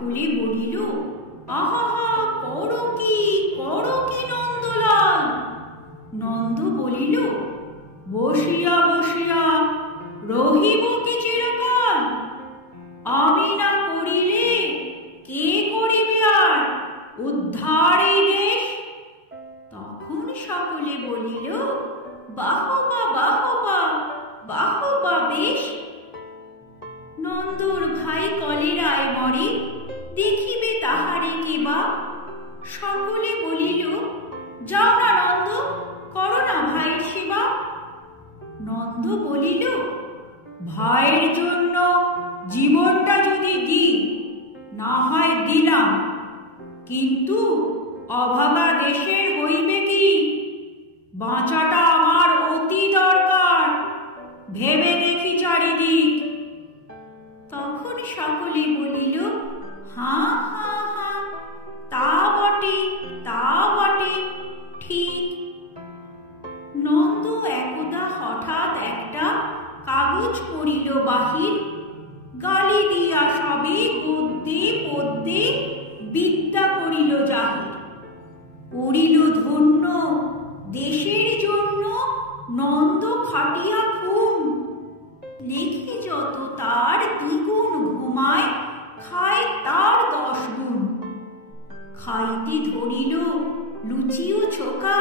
সকলে বলিল, আহা, করো কি নন্দলাল? নন্দ বলিল, বসিয়া বসিয়া রহিব কি চিরকাল? আমি না করিলে কে করিবে আর উদ্ধার এই দেশ? তখন সকলে বলিল, বাহবা বাহবা বাহবা বেশ। নন্দর ভাই কলেরায় মরে, দেখিবে তাহারে কেবা? সকলে বলিল, যাও না নন্দ, করো না ভাইয়ের সেবা। নন্দ বলিল, ভাইয়ের জন্য জীবনটা যদি দিই, না হয় দিলাম, কিন্তু অভাগা দেশের হইবে কি? বাঁচাটা আমার অতি দরকার, ভেবে দেখি চারিদিক। তখন সকলে বলিল, হাঁ হাঁ হাঁ, তা বটে, ঠিক। নন্দ একদা হঠাৎ একটা কাগজ করিল বাহির, গালি দিয়া সবে গদ্যে পদ্যে বিদ্যা করিল জাহির। করিল ধন্য দেশের জন্য নন্দ খাটিয়া ঘুম, লেখে যত তার দ্বিগুণ ঘুমায়, খায় তার 10 গুণ। খাইতে ধরিল লুচি ও চোখা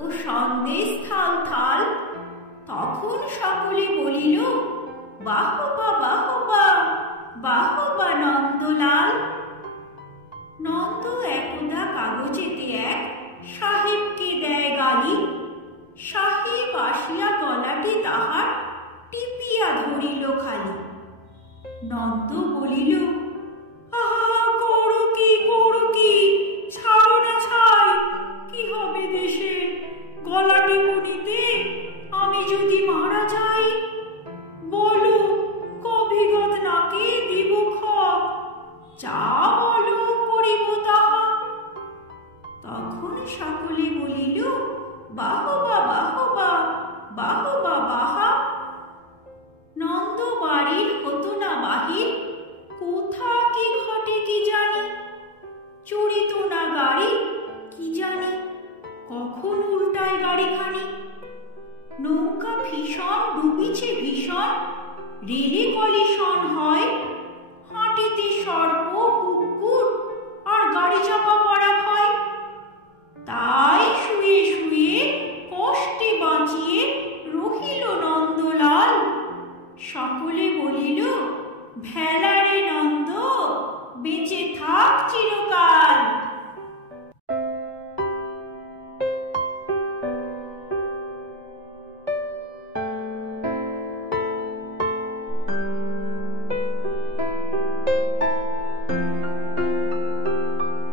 ও সন্দেশ থাল থাল। তখন সকলে বলিল, বাহবা বাহবা বাহবা নন্দলাল। নন্দ একদা কাগজেতে এক সাহেবকে দেয় গালি, সাহেব আসিয়া গলাটি তাহার টিপিয়া ধরিল খালি। নন্দ বলিল, আহা, করো কি, ছাড়ো না ছাই, কি হবে দেশে? গলাটি মুড়িতে আমি যদি মারা যাই, বলো কবিগত নাকে দিব খপ, যা বলো করিব তাহা। তখন সকলে বলিল, বাহবা বাহবা বাহবা বাহা। নন্দ বাড়ির হতো না বাহির, কোথা কি ঘটে কি জানি? চড়িত না গাড়ি, কি জানি কখন উল্টায় গাড়িখানি? নৌকা ভীষণ ডুবিছে ভীষণ, রেলে কলিশন হয়,